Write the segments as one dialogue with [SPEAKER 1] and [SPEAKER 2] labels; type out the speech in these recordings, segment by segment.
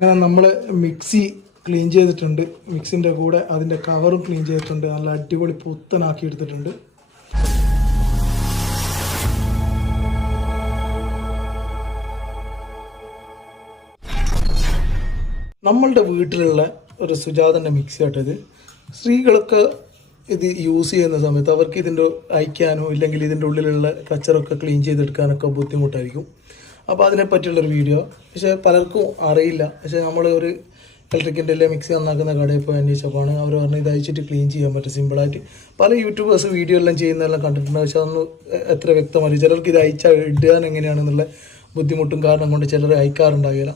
[SPEAKER 1] അങ്ങനെ നമ്മൾ mixie clean ചെയ്തിട്ടുണ്ട്. മിക്സിന്റെ കൂടെ അതിന്റെ കവറും ക്ലീൻ ചെയ്തിട്ടുണ്ട്. നല്ല അടിപൊളി പുത്തനാക്കി എടുത്തിട്ടുണ്ട്. നമ്മളുടെ വീട്ടിലുള്ള ഒരു സുജാതന്റെ മിക്സി ആട്ടത് സ്ത്രീകളൊക്കെ ഇത് യൂസ് ചെയ്യുന്ന സമയത്ത് അവർക്ക് ഇതിന്റെ അയക്കാനോ ഇല്ലെങ്കിൽ ഇതിന്റെ ഉള്ളിലുള്ള കച്ചറൊക്കെ ക്ലീൻ ചെയ്തെടുക്കാനൊക്കെ ബുദ്ധിമുട്ടായിരിക്കും. അപ്പോൾ അതിനെ പറ്റിയുള്ളൊരു വീഡിയോ പക്ഷേ പലർക്കും അറിയില്ല. പക്ഷേ നമ്മൾ ഒരു ഇലക്ട്രിക്കിന്റെ മിക്സി നന്നാക്കുന്ന കടയിൽ പോയി അന്വേഷിച്ചപ്പോഴാണ് അവർ പറഞ്ഞ് ഇത് അയച്ചിട്ട് ക്ലീൻ ചെയ്യാൻ പറ്റും സിമ്പിളായിട്ട് പല യൂട്യൂബേഴ്സ് വീഡിയോ എല്ലാം ചെയ്യുന്നതെല്ലാം കണ്ടിട്ടുണ്ട്. പക്ഷേ അതൊന്നും എത്ര വ്യക്തമല്ല ചിലർക്ക് ഇത് അയച്ചാൽ ഇടാൻ എങ്ങനെയാണെന്നുള്ള ബുദ്ധിമുട്ടും കാരണം കൊണ്ട് ചിലർ അയക്കാറുണ്ടാകില്ല.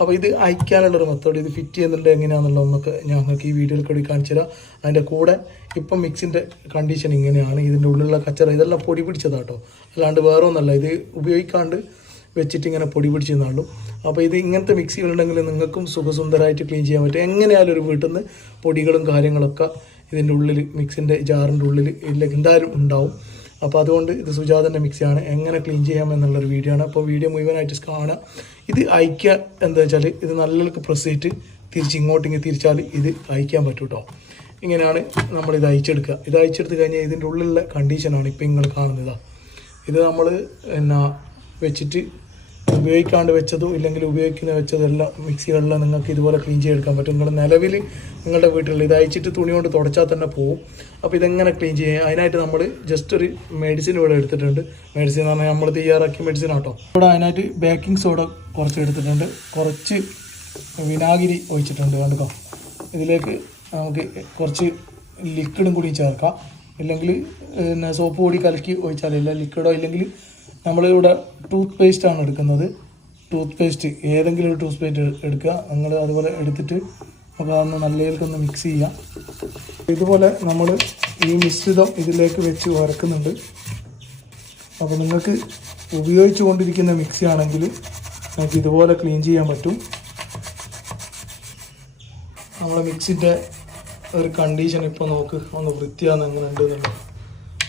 [SPEAKER 1] അപ്പോൾ ഇത് അയക്കാനുള്ളൊരു മെത്തേഡ് ഇത് ഫിറ്റ് ചെയ്യുന്നുണ്ട് എങ്ങനെയാണെന്നുള്ളതൊന്നൊക്കെ ഞങ്ങൾക്ക് ഈ വീഡിയോയിൽ കൂടി കാണിച്ചു തരാം. അതിന്റെ കൂടെ ഇപ്പം മിക്സിന്റെ കണ്ടീഷൻ ഇങ്ങനെയാണ്. ഇതിന്റെ ഉള്ളിലുള്ള കച്ചറ ഇതെല്ലാം പൊടി പിടിച്ചതാട്ടോ. അല്ലാണ്ട് വേറെ ഒന്നല്ല ഇത് ഉപയോഗിക്കാണ്ട് വെച്ചിട്ട് ഇങ്ങനെ പൊടി പിടിച്ച് പിടിച്ചെന്നുള്ളൂ അപ്പോൾ ഇത് ഇങ്ങനത്തെ മിക്സികളുണ്ടെങ്കിൽ നിങ്ങൾക്കും സുഖസുന്ദരമായിട്ട് ക്ലീൻ ചെയ്യാൻ പറ്റും. എങ്ങനെയായാലും ഒരു വീട്ടിൽ നിന്ന് പൊടികളും കാര്യങ്ങളൊക്കെ ഇതിന്റെ ഉള്ളിൽ മിക്സിന്റെ ജാറിന്റെ ഉള്ളിൽ ഇല്ല എന്തായാലും ഉണ്ടാവും. അപ്പോൾ അതുകൊണ്ട് ഇത് സുജാതന്റെ മിക്സിയാണ് എങ്ങനെ ക്ലീൻ ചെയ്യാം എന്നുള്ളൊരു വീഡിയോ ആണ്. അപ്പോൾ വീഡിയോ മുഴുവനായിട്ട് കാണുക. ഇത് അയക്കുക എന്താ വെച്ചാൽ ഇത് നല്ലവർക്ക് പ്രസ് ചെയ്തിട്ട് തിരിച്ച് ഇങ്ങോട്ട് ഇങ്ങനെ തിരിച്ചാൽ ഇത് അയക്കാൻ പറ്റും കേട്ടോ ഇങ്ങനെയാണ് നമ്മൾ ഇത് അയച്ചെടുക്കുക. ഇത് അയച്ചെടുത്ത് കഴിഞ്ഞാൽ ഇതിന്റെ ഉള്ളിലുള്ള കണ്ടീഷനാണ് ഇപ്പോൾ നിങ്ങൾ കാണുന്നത്. ഇത് നമ്മൾ എന്നാ വെച്ചിട്ട് ഉപയോഗിക്കാണ്ട് വെച്ചതോ ഇല്ലെങ്കിൽ ഉപയോഗിക്കുന്ന വെച്ചതെല്ലാം മിക്സികളെല്ലാം നിങ്ങൾക്ക് ഇതുപോലെ ക്ലീൻ ചെയ്തെടുക്കാൻ പറ്റും. നിങ്ങളുടെ നിലവിൽ നിങ്ങളുടെ വീട്ടിൽ ഇത് അയച്ചിട്ട് തുണി കൊണ്ട് തുടച്ചാൽ തന്നെ പോകും അപ്പോൾ ഇതെങ്ങനെ ക്ലീൻ ചെയ്യാം? അതിനായിട്ട് നമ്മൾ ജസ്റ്റ് ഒരു മെഡിസിൻ ഇവിടെ എടുത്തിട്ടുണ്ട്. മെഡിസിൻ എന്ന് പറഞ്ഞാൽ നമ്മൾ തയ്യാറാക്കിയ മെഡിസിൻ ആട്ടോ. ഇവിടെ അതിനായിട്ട് ബേക്കിംഗ് സോഡ കുറച്ച് എടുത്തിട്ടുണ്ട്. കുറച്ച് വിനാഗിരി ഒഴിച്ചിട്ടുണ്ട് കണ്ടോ? ഇതിലേക്ക് നമുക്ക് കുറച്ച് ലിക്വിഡും കൂടി ചേർക്കാം. ഇല്ലെങ്കിൽ സോപ്പ് പൊടി കലക്കി ഒഴിച്ചാലില്ല ലിക്വിഡോ ഇല്ലെങ്കിൽ നമ്മളിവിടെ ടൂത്ത് പേസ്റ്റ് ആണ് എടുക്കുന്നത്. ടൂത്ത് പേസ്റ്റ് ഏതെങ്കിലും ഒരു ടൂത്ത് പേസ്റ്റ് എടുക്കുക. നിങ്ങൾ അതുപോലെ എടുത്തിട്ട് നമുക്ക് അതൊന്ന് നല്ലയിലേക്കൊന്ന് മിക്സ് ചെയ്യാം. ഇതുപോലെ നമ്മൾ ഈ മിശ്രിതം ഇതിലേക്ക് വെച്ച് വരക്കുന്നുണ്ട് അപ്പോൾ നിങ്ങൾക്ക് ഉപയോഗിച്ചു കൊണ്ടിരിക്കുന്ന മിക്സി ആണെങ്കിൽ നമുക്ക് ഇതുപോലെ ക്ലീൻ ചെയ്യാൻ പറ്റും. നമ്മളെ മിക്സിന്റെ ഒരു കണ്ടീഷൻ ഇപ്പോൾ നോക്ക് ഒന്ന് വൃത്തിയാകുന്ന എങ്ങനെ എന്നുള്ളത്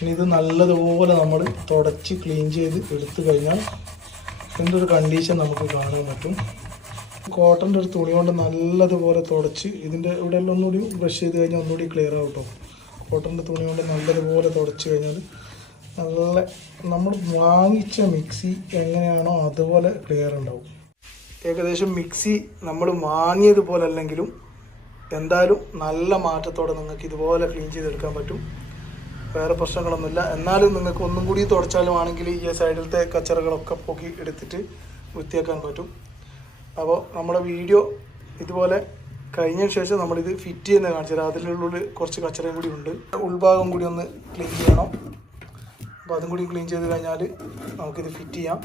[SPEAKER 1] ഇനി ഇത് നല്ലതുപോലെ നമ്മൾ തുടച്ച് ക്ലീൻ ചെയ്ത് എടുത്തു കഴിഞ്ഞാൽ ഇതിന്റെ ഒരു കണ്ടീഷൻ നമുക്ക് കാണാൻ പറ്റും. കോട്ടന്റെ ഒരു തുണി കൊണ്ട് നല്ലതുപോലെ തുടച്ച് ഇതിന്റെ ഇവിടെ എല്ലാം ഒന്നുകൂടി ബ്രഷ് ചെയ്ത് കഴിഞ്ഞാൽ ഒന്നുകൂടി ക്ലിയർ ആവും കേട്ടോ കോട്ടന്റെ തുണി കൊണ്ട് നല്ലതുപോലെ തുടച്ച് കഴിഞ്ഞാൽ നല്ല നമ്മൾ വാങ്ങിച്ച മിക്സി എങ്ങനെയാണോ അതുപോലെ ക്ലിയർ ഉണ്ടാവും. ഏകദേശം മിക്സി നമ്മൾ വാങ്ങിയതുപോലെ അല്ലെങ്കിലും എന്തായാലും നല്ല മാറ്റത്തോടെ നിങ്ങൾക്ക് ഇതുപോലെ ക്ലീൻ ചെയ്തെടുക്കാൻ പറ്റും. വേറെ പ്രശ്നങ്ങളൊന്നുമില്ല. എന്നാലും നിങ്ങൾക്ക് ഒന്നും കൂടി തുടച്ചാലും ആണെങ്കിൽ ഈ സൈഡിലത്തെ കച്ചറകളൊക്കെ പൊക്കി എടുത്തിട്ട് വൃത്തിയാക്കാൻ പറ്റും. അപ്പോൾ നമ്മുടെ വീഡിയോ ഇതുപോലെ കഴിഞ്ഞതിന് ശേഷം നമ്മളിത് ഫിറ്റ് ചെയ്യുന്ന കാണിച്ചു തരാം. അതിനുള്ളിൽ കുറച്ച് കച്ചറയും കൂടി ഉണ്ട്. ഉൾഭാഗം കൂടി ഒന്ന് ക്ലീൻ ചെയ്യണം. അപ്പോൾ അതും കൂടി ക്ലീൻ ചെയ്ത് കഴിഞ്ഞാൽ നമുക്കിത് ഫിറ്റ് ചെയ്യാം.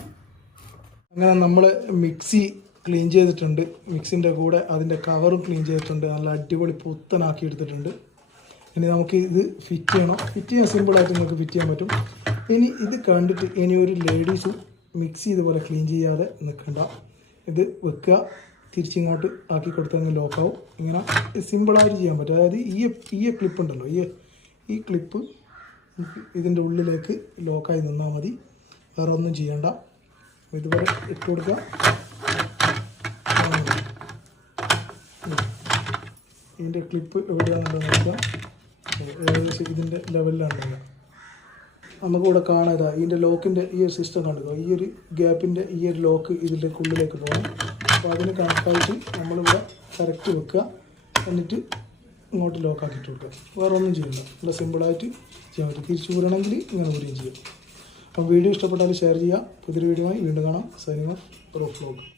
[SPEAKER 1] അങ്ങനെ നമ്മൾ മിക്സി ക്ലീൻ ചെയ്തിട്ടുണ്ട്. മിക്സിന്റെ കൂടെ അതിന്റെ കവറും ക്ലീൻ ചെയ്തിട്ടുണ്ട്. നല്ല അടിപൊളി പുത്തനാക്കി എടുത്തിട്ടുണ്ട്. ഇനി നമുക്ക് ഇത് ഫിറ്റ് ചെയ്യണം. ഫിറ്റ് ചെയ്യാൻ സിമ്പിളായിട്ട് നിങ്ങൾക്ക് ഫിറ്റ് ചെയ്യാൻ പറ്റും. ഇനി ഇത് കണ്ടിട്ട് ഇനി ഒരു ലേഡീസും മിക്സി ഇതുപോലെ ക്ലീൻ ചെയ്യാതെ നിൽക്കണ്ട ഇത് വെക്കുക. തിരിച്ചിങ്ങോട്ട് ആക്കി കൊടുത്തങ്ങ് ലോക്കാവും ഇങ്ങനെ സിമ്പിളായിട്ട് ചെയ്യാൻ പറ്റും. അതായത് ഈ ഈ ക്ലിപ്പ് ഉണ്ടല്ലോ. ഈ ഈ ക്ലിപ്പ് ഇതിന്റെ ഉള്ളിലേക്ക് ലോക്കായി നിന്നാൽ മതി. വേറെ ഒന്നും ചെയ്യണ്ട. ഇതുപോലെ ഇട്ട് കൊടുക്കുക. ഇതിന്റെ ക്ലിപ്പ് എവിടെയാണെന്ന് നോക്കുക ഏകദേശം ഇതിന്റെ ലെവലിലാണ് നമുക്കിവിടെ കാണാം ഇതാ ഇതിന്റെ ലോക്കിന്റെ ഈ ഒരു സിസ്റ്റം കണ്ടുക ഈ ഒരു ഗ്യാപ്പിന്റെ ഈ ഒരു ലോക്ക് ഇതിന്റെ ഉള്ളിലേക്ക് പോകണം. അപ്പോൾ അതിന് കണക്കായിട്ട് നമ്മളിവിടെ കറക്റ്റ് വെക്കുക. എന്നിട്ട് ഇങ്ങോട്ട് ലോക്കാക്കിയിട്ട് വെക്കുക വേറെ ഒന്നും ചെയ്യണ്ട. നല്ല സിമ്പിളായിട്ട് ചെയ്യാൻ പറ്റും. തിരിച്ചു പോരണമെങ്കിൽ ഇങ്ങനെ പോരുകയും ചെയ്യും. അപ്പം വീഡിയോ ഇഷ്ടപ്പെട്ടാൽ ഷെയർ ചെയ്യുക. പുതിയൊരു വീഡിയോ വീണ്ടും കാണാം. സൈനിക റോഫ് വ്ലോഗ്